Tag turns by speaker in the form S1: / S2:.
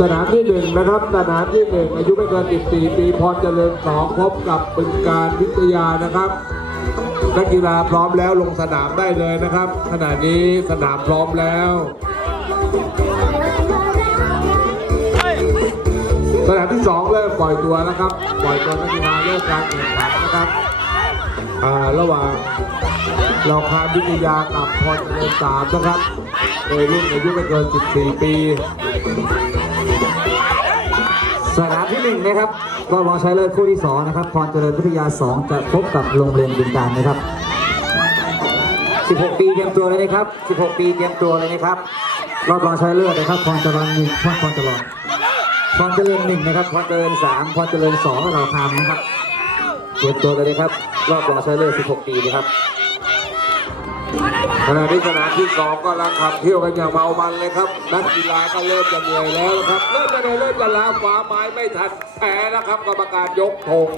S1: สนามที่หนึ่งนะครับ สนามที่หนึ่งอายุไม่เกิน 14 ปีพรเจริญสองพบกับบึงการวิทยานะครับ นักกีฬาพร้อมแล้วลงสนามได้เลยนะครับ ขณะนี้สนามพร้อมแล้ว สนามที่สองเริ่มปล่อยตัวนะครับ ปล่อยตัวนักกีฬาเริ่มการแข่งขันนะครับระหว่างเราคาวิทยากับพรเจริญสามนะครับในรุ่นอายุไม่เกิน 14 ปี
S2: หนึ่งนะครับก็รองชายเลิศคู่ที่สองนะครับพรเจริญวิทยา2จะพบกับโรงเรียนบึงการนะครับ 16 ปีเตรียมตัวเลยนะครับ 16 ปีเตรียมตัวเลยนะครับ รอบรองชายเลิศนะครับพรเจริญหนึ่งพรเจริญพรเจริญหนึ่งนะครับพรเจริญสามพรเจริญสองเราทำนะครับเตรียมตัวเลยนะครับ รอบรองชายเลิศ16 ปีนะครับ
S1: ขณะที่สนามที่สองก็กำลังขับเที่ยวกันอย่างเมามันเลยครับ นักกีฬาก็เริ่มจะเหนื่อยแล้วครับ เริ่มจะเหนื่อยเริ่มจะล้าฟ้าไม้ไม่ทันแพ้แล้วครับกรรมการยกธง